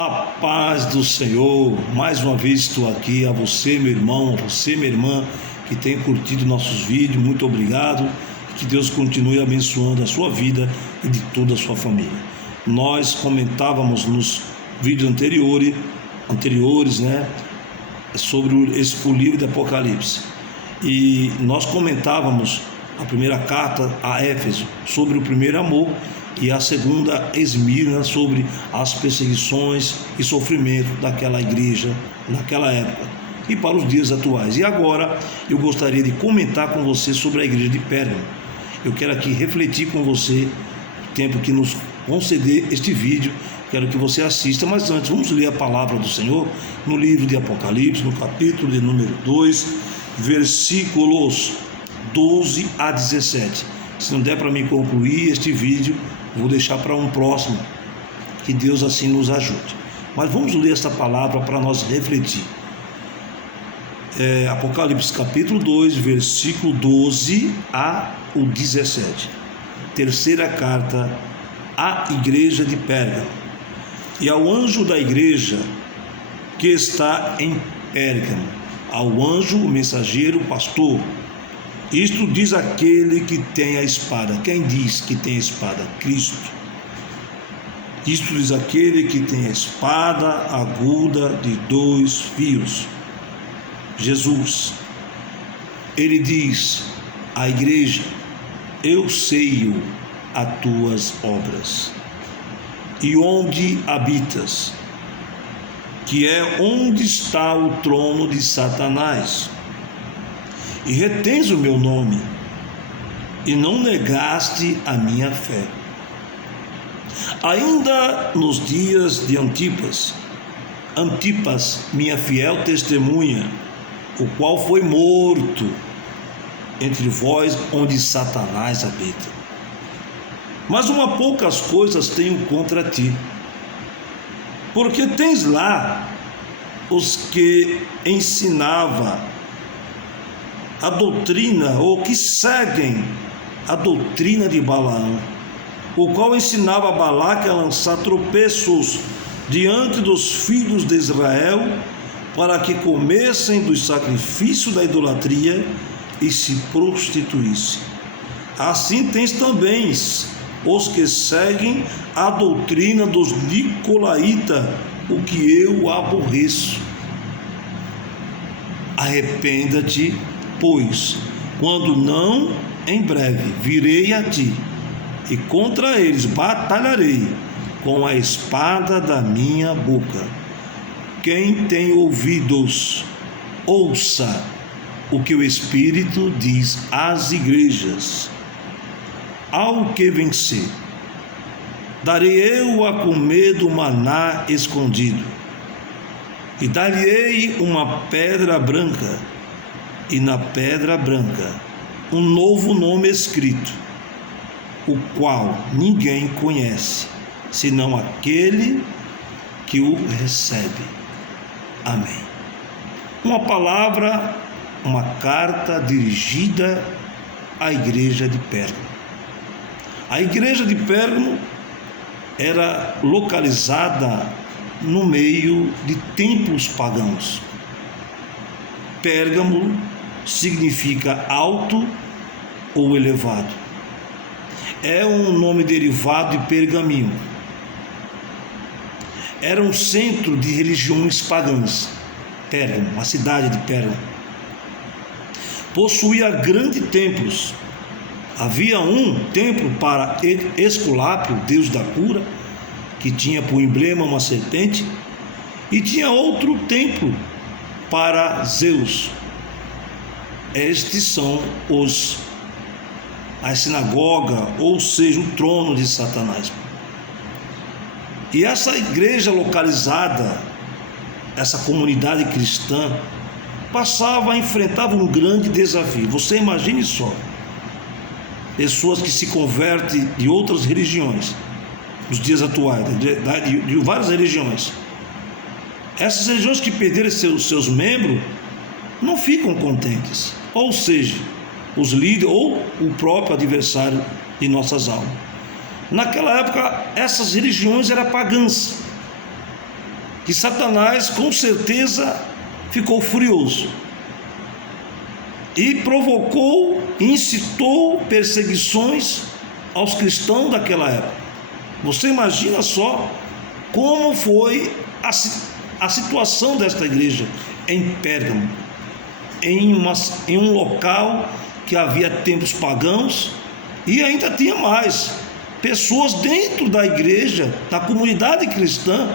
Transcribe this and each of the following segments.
A paz do Senhor, mais uma vez estou aqui, a você meu irmão, a você minha irmã que tem curtido nossos vídeos, muito obrigado, que Deus continue abençoando a sua vida e de toda a sua família. Nós comentávamos nos vídeos anteriores, sobre o livro de Apocalipse, e nós comentávamos a primeira carta a Éfeso sobre o primeiro amor e a segunda Esmirna sobre as perseguições e sofrimento daquela igreja naquela época e para os dias atuais. E agora eu gostaria de comentar com você sobre a igreja de Pérgamo. Eu quero aqui refletir com você o tempo que nos conceder este vídeo. Quero que você assista, mas antes vamos ler a palavra do Senhor no livro de Apocalipse, no capítulo de número 2, versículos 12 a 17. Se não der para mim concluir este vídeo, vou deixar para um próximo, que Deus assim nos ajude. Mas vamos ler esta palavra para nós refletir. Apocalipse capítulo 2, versículo 12 a 17. Terceira carta à igreja de Pérgamo. E ao anjo da igreja que está em Pérgamo, ao anjo, o mensageiro, o pastor, isto diz aquele que tem a espada. Quem diz que tem a espada? Cristo. Isto diz aquele que tem a espada aguda de 2 fios. Jesus. Ele diz à igreja: eu sei as tuas obras e onde habitas, que é onde está o trono de Satanás, e retens o meu nome, e não negaste a minha fé. Ainda nos dias de Antipas, minha fiel testemunha, o qual foi morto entre vós, onde Satanás habita. Mas uma poucas coisas tenho contra ti, porque tens lá os que ensinava a doutrina, ou que seguem a doutrina de Balaão, o qual ensinava a Balaque a lançar tropeços diante dos filhos de Israel, para que comessem do sacrifício da idolatria e se prostituíssem. Assim tens também os que seguem a doutrina dos nicolaítas, o que eu aborreço. Arrependa-te, pois, quando não, em breve virei a ti, e contra eles batalharei com a espada da minha boca. Quem tem ouvidos, ouça o que o Espírito diz às igrejas. Ao que vencer, darei eu a comer do maná escondido, e dar-lhe-ei uma pedra branca, e na pedra branca um novo nome escrito, o qual ninguém conhece, senão aquele que o recebe. Amém. Uma palavra, uma carta dirigida à igreja de Pérgamo. A igreja de Pérgamo era localizada no meio de templos pagãos. Pérgamo significa alto ou elevado. É um nome derivado de pergaminho. Era um centro de religiões pagãs. Pérgamo, a cidade de Pérgamo, possuía grandes templos. Havia um templo para Esculápio, deus da cura, que tinha por emblema uma serpente, e tinha outro templo para Zeus. Estes são a sinagoga, ou seja, o trono de Satanás. E essa igreja localizada, essa comunidade cristã, enfrentava um grande desafio. Você imagine só, pessoas que se convertem de outras religiões, nos dias atuais, de várias religiões. Essas religiões que perderam seus membros não ficam contentes, ou seja, os líderes ou o próprio adversário de nossas almas. Naquela época, essas religiões eram pagãs. que Satanás com certeza ficou furioso e provocou, incitou perseguições aos cristãos daquela época. Você imagina só como foi a situação desta igreja em Pérgamo, em um local que havia templos pagãos, e ainda tinha mais pessoas dentro da igreja, da comunidade cristã,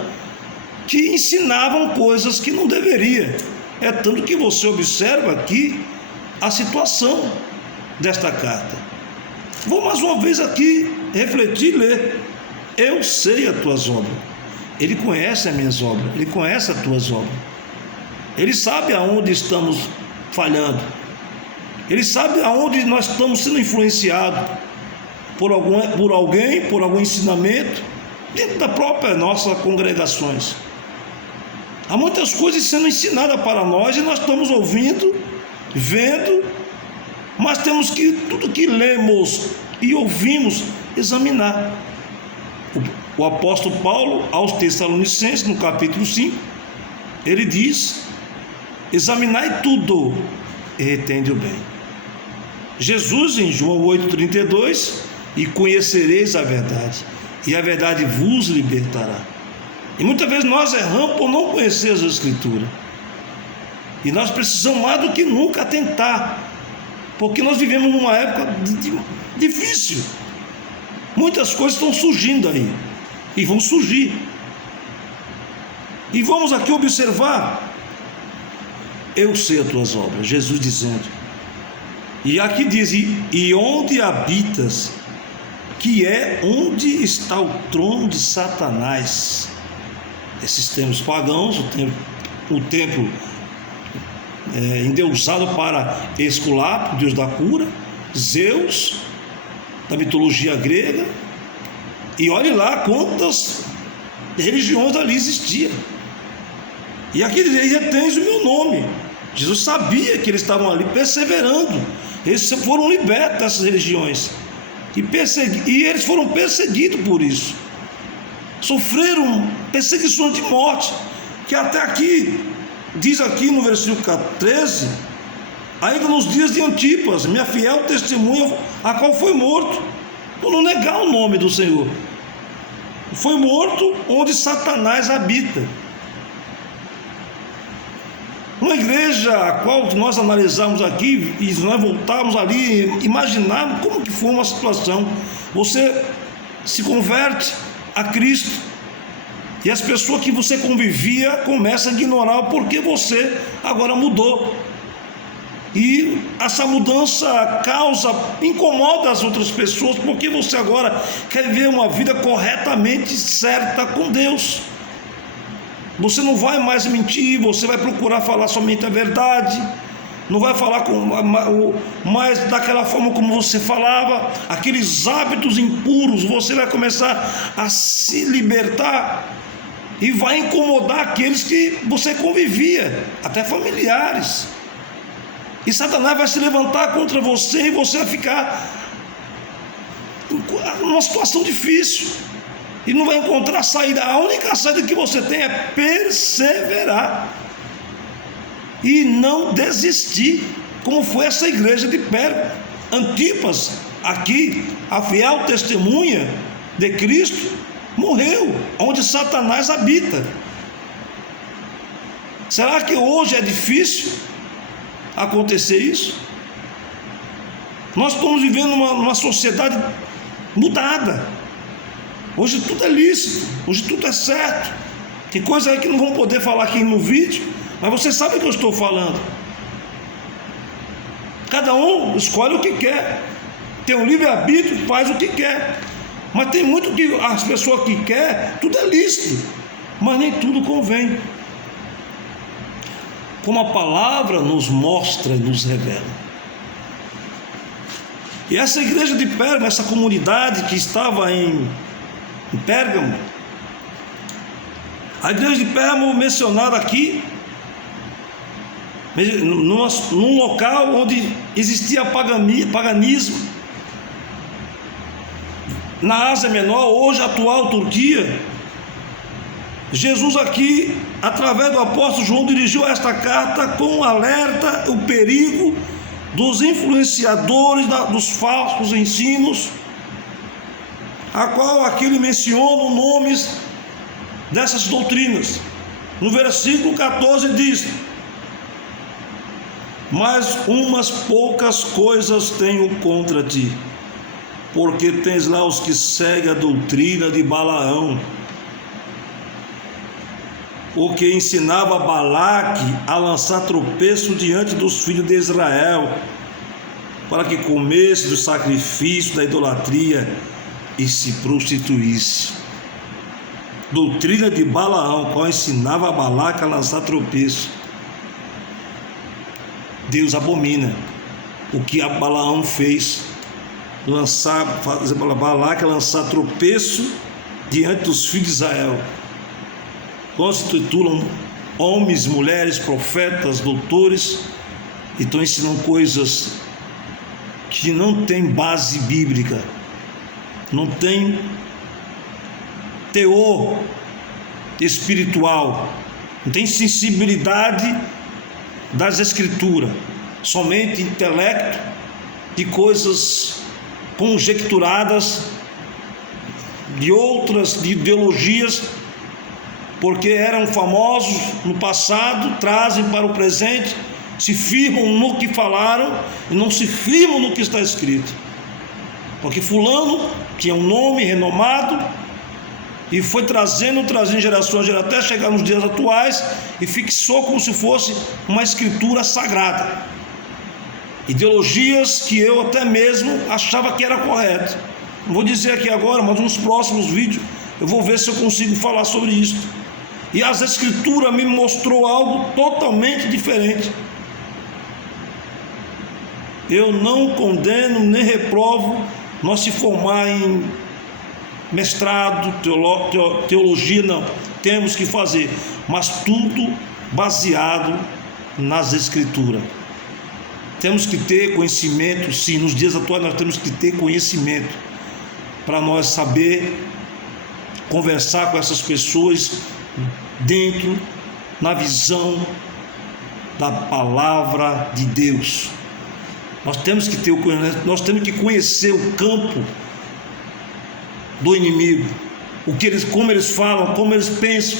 que ensinavam coisas que não deveria. É tanto que você observa aqui a situação desta carta. Vou mais uma vez aqui refletir e ler. Eu sei as tuas obras. Ele conhece as minhas obras, ele conhece as tuas obras. Ele sabe aonde estamos falhando. Ele sabe aonde nós estamos sendo influenciados por alguém, por algum ensinamento, dentro da própria nossas congregações. Há muitas coisas sendo ensinadas para nós e nós estamos ouvindo, vendo, mas temos que, tudo que lemos e ouvimos, examinar. O apóstolo Paulo, aos Tessalonicenses, no capítulo 5, ele diz: examinai tudo e retende o bem. Jesus, em João 8,32, e conhecereis a verdade, e a verdade vos libertará. E muitas vezes nós erramos por não conhecer as Escrituras, e nós precisamos mais do que nunca atentar, porque nós vivemos numa época difícil. Muitas coisas estão surgindo aí, e vão surgir. E vamos aqui observar: eu sei as tuas obras, Jesus dizendo. E aqui diz: e onde habitas, que é onde está o trono de Satanás. Esses templos pagãos, o templo endeusado para Esculápio, deus da cura, Zeus, da mitologia grega, e olhe lá quantas religiões ali existiam. E aqui diz: e retens o meu nome. Jesus sabia que eles estavam ali perseverando, eles foram libertos dessas religiões, e eles foram perseguidos por isso, sofreram perseguições de morte, que até aqui, diz aqui no versículo 13, ainda nos dias de Antipas, minha fiel testemunha, a qual foi morto, por não negar o nome do Senhor, foi morto onde Satanás habita. Uma igreja a qual nós analisamos aqui, e nós voltarmos ali, imaginarmos como que foi uma situação. Você se converte a Cristo, e as pessoas que você convivia começam a ignorar o porquê você agora mudou. E essa mudança incomoda as outras pessoas, porque você agora quer viver uma vida corretamente certa com Deus. Você não vai mais mentir, você vai procurar falar somente a verdade, não vai falar mais daquela forma como você falava, aqueles hábitos impuros, você vai começar a se libertar e vai incomodar aqueles que você convivia, até familiares. E Satanás vai se levantar contra você e você vai ficar numa situação difícil e não vai encontrar saída. A única saída que você tem é perseverar e não desistir, como foi essa igreja de Pérgamo. Antipas, aqui, a fiel testemunha de Cristo, morreu onde Satanás habita. Será que hoje é difícil acontecer isso? Nós estamos vivendo uma sociedade mudada. Hoje tudo é lícito, hoje tudo é certo. Tem coisa aí que não vão poder falar aqui no vídeo, mas você sabe o que eu estou falando. Cada um escolhe o que quer, tem um livre-arbítrio, faz o que quer. Mas tem muito que as pessoas que querem, tudo é lícito, mas nem tudo convém. Como a palavra nos mostra e nos revela. E essa igreja de Pérgamo, essa comunidade que estava em Pérgamo, a igreja de Pérgamo mencionada aqui, num local onde existia paganismo, na Ásia Menor, hoje atual Turquia, Jesus aqui, através do apóstolo João, dirigiu esta carta com um alerta, o perigo dos influenciadores dos falsos ensinos, a qual aqui ele menciona nomes dessas doutrinas. No versículo 14 diz: mas umas poucas coisas tenho contra ti, porque tens lá os que seguem a doutrina de Balaão, o que ensinava Balaque a lançar tropeço diante dos filhos de Israel, para que comesse do sacrifício da idolatria e se prostituísse. Doutrina de Balaão, qual ensinava Balaque a lançar tropeço. Deus abomina o que Balaão fez, fazer Balaque lançar tropeço diante dos filhos de Israel. Constitulam homens, mulheres, profetas, doutores, e estão ensinando coisas que não tem base bíblica, não tem teor espiritual, não tem sensibilidade das escrituras, somente intelecto e coisas conjecturadas de outras de ideologias, porque eram famosos no passado, trazem para o presente, se firmam no que falaram e não se firmam no que está escrito, porque fulano tinha um nome renomado e foi trazendo gerações até chegar nos dias atuais e fixou como se fosse uma escritura sagrada, ideologias que eu até mesmo achava que era correto. Não vou dizer aqui agora, mas nos próximos vídeos eu vou ver se eu consigo falar sobre isso. E as escrituras me mostrou algo totalmente diferente. Eu não condeno nem reprovo nós se formar em mestrado, teologia, não. Temos que fazer, mas tudo baseado nas escrituras. Temos que ter conhecimento, sim, nos dias atuais nós temos que ter conhecimento para nós saber conversar com essas pessoas dentro, na visão da palavra de Deus. Nós temos que ter o conhecimento, nós temos que conhecer o campo do inimigo, como eles falam, como eles pensam.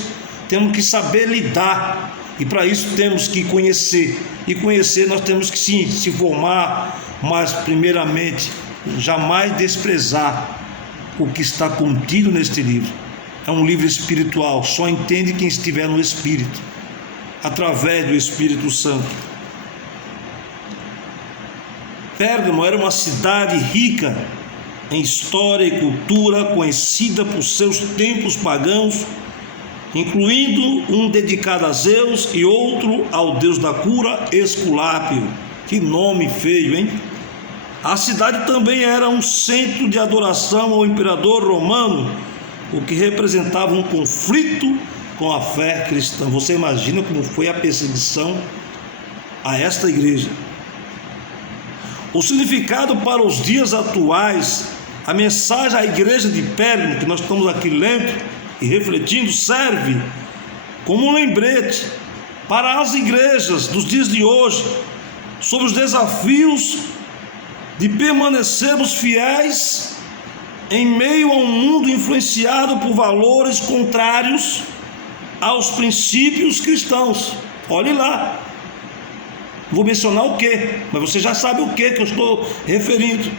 Temos que saber lidar, e para isso temos que conhecer, e conhecer nós temos que sim se formar, mas primeiramente jamais desprezar o que está contido neste livro. É um livro espiritual, só entende quem estiver no Espírito, através do Espírito Santo. Pérgamo era uma cidade rica em história e cultura, conhecida por seus templos pagãos, incluindo um dedicado a Zeus e outro ao deus da cura, Esculápio. Que nome feio, hein? A cidade também era um centro de adoração ao imperador romano, o que representava um conflito com a fé cristã. Você imagina como foi a perseguição a esta igreja. O significado para os dias atuais, a mensagem à igreja de Pérgamo, que nós estamos aqui lendo e refletindo, serve como um lembrete para as igrejas dos dias de hoje sobre os desafios de permanecermos fiéis em meio a um mundo influenciado por valores contrários aos princípios cristãos. Olhe lá, vou mencionar o que, mas você já sabe o que eu estou referindo.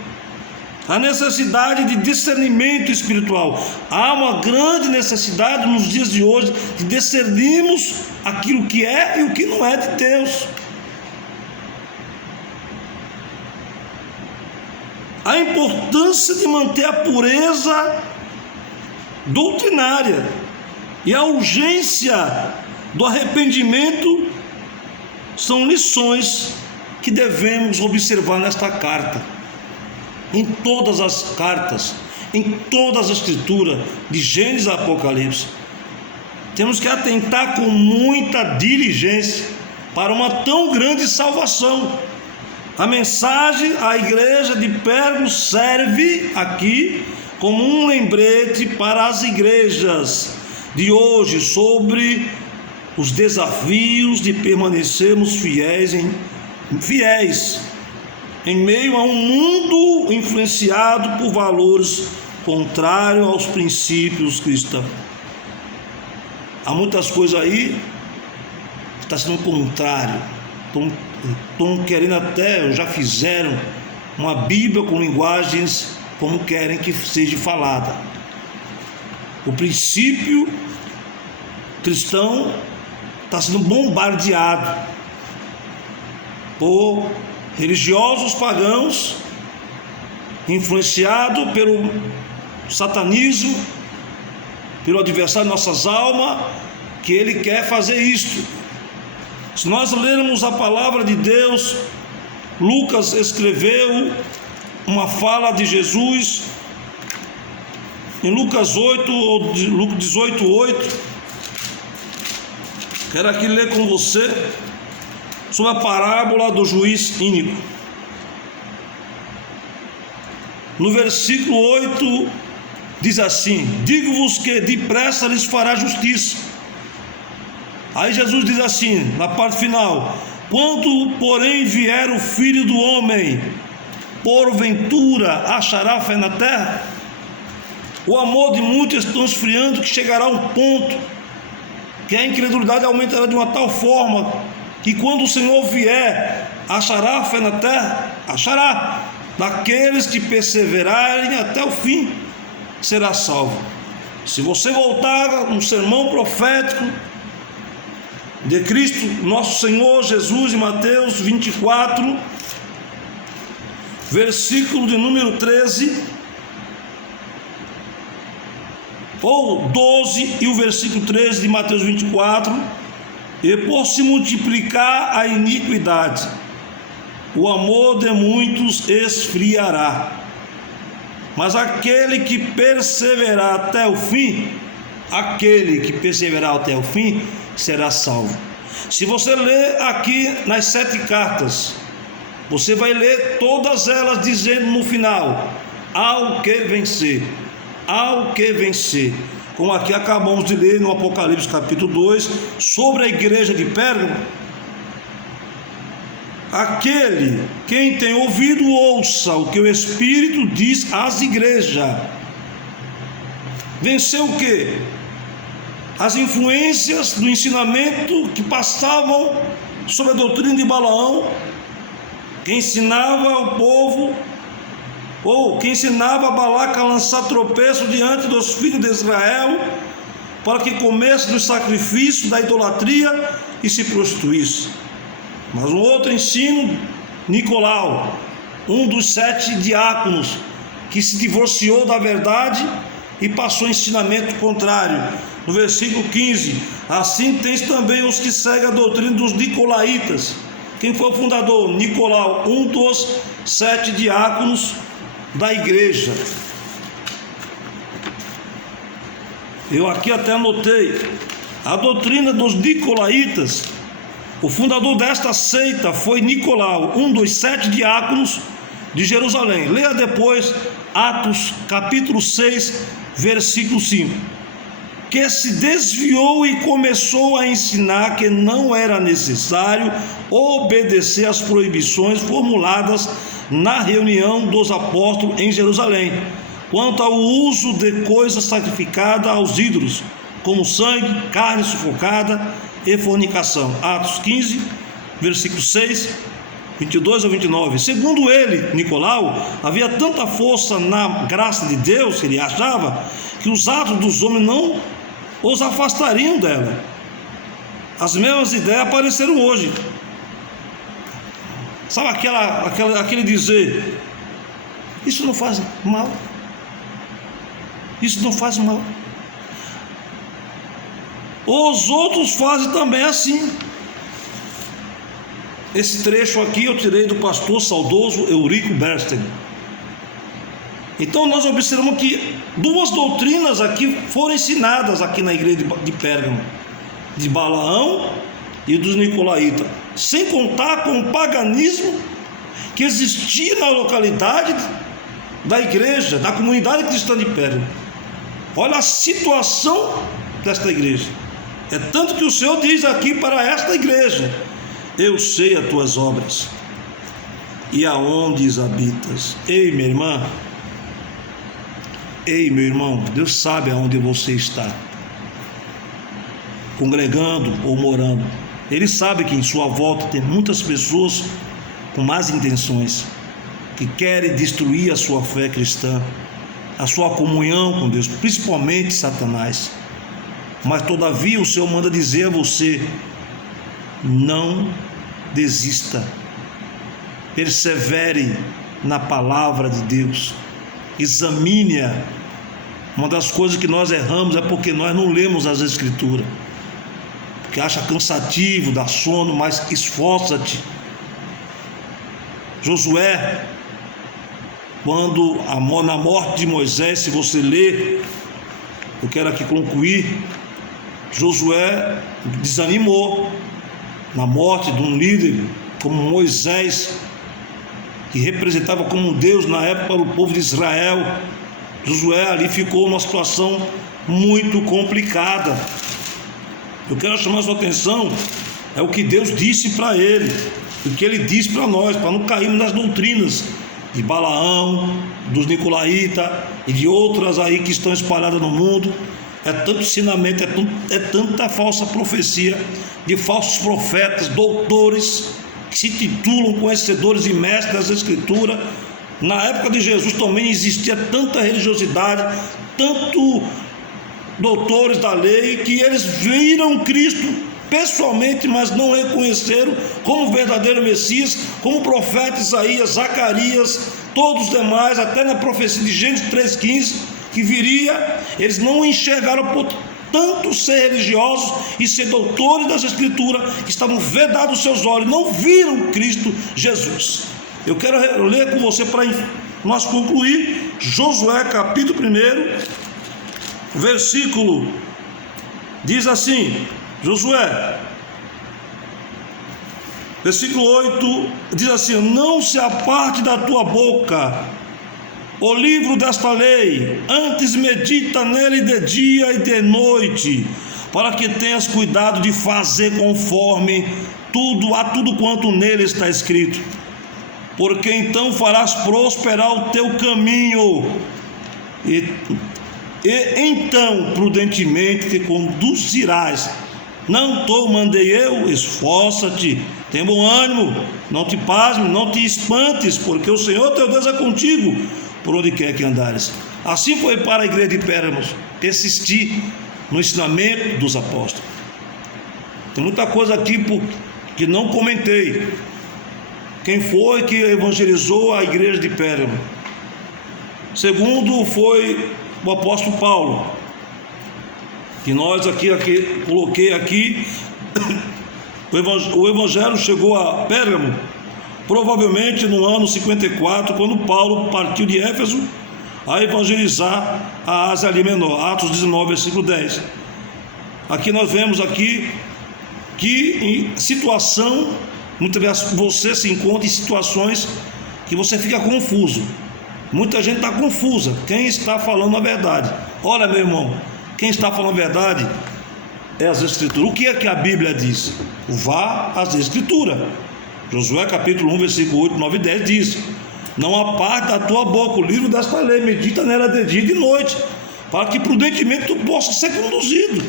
A necessidade de discernimento espiritual. Há uma grande necessidade nos dias de hoje de discernirmos aquilo que é e o que não é de Deus. A importância de manter a pureza doutrinária e a urgência do arrependimento são lições que devemos observar nesta carta. Em todas as cartas, em todas as escrituras, de Gênesis a Apocalipse, temos que atentar com muita diligência para uma tão grande salvação. A mensagem à igreja de Pérgamo serve aqui como um lembrete para as igrejas de hoje sobre os desafios de permanecermos fiéis em meio a um mundo influenciado por valores contrários aos princípios cristãos. Há muitas coisas aí que estão sendo contrário, estão querendo até, já fizeram uma Bíblia com linguagens como querem que seja falada. O princípio cristão está sendo bombardeado por religiosos pagãos, influenciado pelo satanismo, pelo adversário de nossas almas, que ele quer fazer isto. Se nós lermos a palavra de Deus, Lucas escreveu uma fala de Jesus em Lucas 18:8. Quero aqui ler com você sobre a parábola do juiz ínico. No versículo 8 diz assim: digo-vos que depressa lhes fará justiça. Aí Jesus diz assim, na parte final: quando porém vier o Filho do Homem, porventura achará fé na terra? O amor de muitos está esfriando, que chegará a um ponto que a incredulidade aumentará de uma tal forma que quando o Senhor vier, achará fé na terra? Achará. Daqueles que perseverarem até o fim, será salvo. Se você voltar um sermão profético de Cristo, nosso Senhor Jesus, em Mateus 24, versículo de número 13, ou 12, e o versículo 13 de Mateus 24, e por se multiplicar a iniquidade, o amor de muitos esfriará, mas aquele que perseverar até o fim, será salvo. Se você ler aqui nas 7 cartas, você vai ler todas elas dizendo no final: ao que vencer, ao que vencer. Como aqui acabamos de ler no Apocalipse capítulo 2, sobre a igreja de Pérgamo: quem tem ouvido, ouça o que o Espírito diz às igrejas. Venceu o quê? As influências do ensinamento que passavam sobre a doutrina de Balaão, que ensinava ao povo, ou que ensinava a Balaca a lançar tropeço diante dos filhos de Israel, para que comesse do sacrifício da idolatria e se prostituísse. Mas um outro ensino, Nicolau, um dos 7 diáconos, que se divorciou da verdade e passou ensinamento contrário. No versículo 15: assim tens também os que seguem a doutrina dos nicolaítas. Quem foi o fundador? Nicolau, um dos 7 diáconos da igreja. Eu aqui até anotei a doutrina dos nicolaítas. O fundador desta seita foi Nicolau, um dos 7 diáconos de Jerusalém. Leia depois Atos capítulo 6, versículo 5. Que se desviou e começou a ensinar que não era necessário obedecer às proibições formuladas na reunião dos apóstolos em Jerusalém, quanto ao uso de coisas sacrificadas aos ídolos, como sangue, carne sufocada e fornicação. Atos 15, versículo 6, 22 a 29. Segundo ele, Nicolau, havia tanta força na graça de Deus, que ele achava, que os atos dos homens não os afastariam dela. As mesmas ideias apareceram hoje. Sabe aquele dizer: isso não faz mal, isso não faz mal. Os outros fazem também assim. Esse trecho aqui eu tirei do pastor saudoso Eurico Bernstein. Então nós observamos que 2 doutrinas aqui foram ensinadas aqui na igreja de Pérgamo, de Balaão e dos nicolaítas, sem contar com o paganismo que existia na localidade da igreja, da comunidade cristã de Pérgamo. Olha a situação desta igreja. É tanto que o Senhor diz aqui para esta igreja: eu sei as tuas obras e aonde habitas. Ei, minha irmã, ei, meu irmão, Deus sabe aonde você está, congregando ou morando. Ele sabe que em sua volta tem muitas pessoas com más intenções, que querem destruir a sua fé cristã, a sua comunhão com Deus, principalmente Satanás. Mas todavia o Senhor manda dizer a você: não desista, persevere na palavra de Deus, examine-a. Uma das coisas que nós erramos é porque nós não lemos as Escrituras, porque acha cansativo, dá sono, mas esforça-te. Josué, quando na morte de Moisés, se você ler, eu quero aqui concluir, Josué desanimou na morte de um líder como Moisés, que representava como um Deus na época para o povo de Israel. Josué ali ficou numa situação muito complicada. Eu quero chamar a sua atenção, é o que Deus disse para ele, o que ele disse para nós, para não cairmos nas doutrinas de Balaão, dos Nicolaítas e de outras aí que estão espalhadas no mundo. É tanto ensinamento, é tanta falsa profecia de falsos profetas, doutores, que se titulam conhecedores e mestres das Escrituras. Na época de Jesus também existia tanta religiosidade, tanto doutores da lei, que eles viram Cristo pessoalmente, mas não reconheceram como verdadeiro Messias, como o profeta Isaías, Zacarias, todos os demais, até na profecia de Gênesis 3,15, que viria. Eles não enxergaram por tanto ser religiosos e ser doutores das Escrituras, que estavam vedados os seus olhos, não viram Cristo Jesus. Eu quero ler com você para nós concluir. Josué capítulo 1, versículo, diz assim, Josué, versículo 8, diz assim: não se aparte da tua boca o livro desta lei, antes medita nele de dia e de noite, para que tenhas cuidado de fazer conforme tudo quanto nele está escrito, porque então farás prosperar o teu caminho, e então prudentemente te conduzirás. Não te mandei eu? Esforça-te, tenha bom ânimo, não te pasmes, não te espantes, porque o Senhor teu Deus é contigo por onde quer que andares. Assim foi para a igreja de Pérgamos, persistir no ensinamento dos apóstolos. Tem muita coisa aqui que não comentei. Quem foi que evangelizou a igreja de Pérgamo? Segundo foi o apóstolo Paulo, que nós aqui coloquei aqui. O evangelho chegou a Pérgamo provavelmente no ano 54, quando Paulo partiu de Éfeso a evangelizar a Ásia Menor. Atos 19, versículo 10. Aqui nós vemos aqui que em situação, muitas vezes você se encontra em situações que você fica confuso. Muita gente está confusa. Quem está falando a verdade? Olha, meu irmão, quem está falando a verdade é as Escrituras. O que é que a Bíblia diz? Vá às Escrituras. Josué capítulo 1, versículo 8, 9 e 10 diz: não aparte da tua boca o livro desta lei, medita nela de dia e de noite, para que prudentemente tu possa ser conduzido.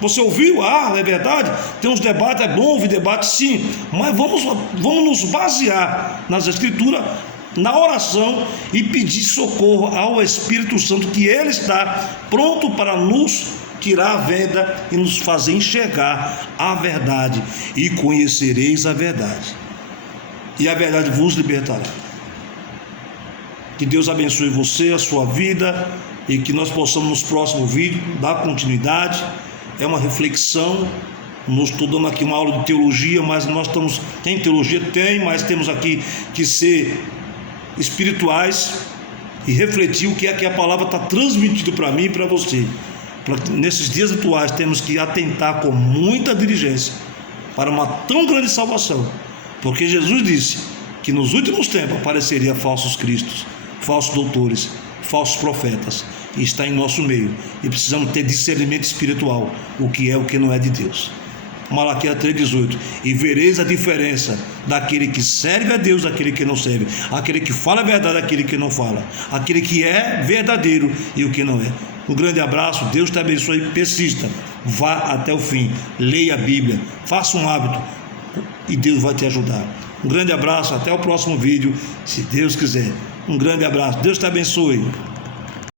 Você ouviu? É verdade, tem uns debates, é bom ouvir debate, sim, mas vamos nos basear nas Escrituras, na oração, e pedir socorro ao Espírito Santo, que Ele está pronto para nos tirar a venda e nos fazer enxergar a verdade, e conhecereis a verdade, e a verdade vos libertará. Que Deus abençoe você, a sua vida, e que nós possamos nos próximos vídeos dar continuidade. É uma reflexão. Não estou dando aqui uma aula de teologia, mas nós tem teologia? Tem, mas temos aqui que ser espirituais e refletir o que é que a palavra está transmitindo para mim e para você. Nesses dias atuais temos que atentar com muita diligência para uma tão grande salvação, porque Jesus disse que nos últimos tempos apareceria falsos cristos, falsos doutores, falsos profetas, e está em nosso meio. E precisamos ter discernimento espiritual, o que é o que não é de Deus. Malaquias 3,18. E vereis a diferença daquele que serve a Deus, daquele que não serve, aquele que fala a verdade, daquele que não fala, aquele que é verdadeiro e o que não é. Um grande abraço, Deus te abençoe, persista, vá até o fim, leia a Bíblia, faça um hábito e Deus vai te ajudar. Um grande abraço, até o próximo vídeo, se Deus quiser. Um grande abraço, Deus te abençoe.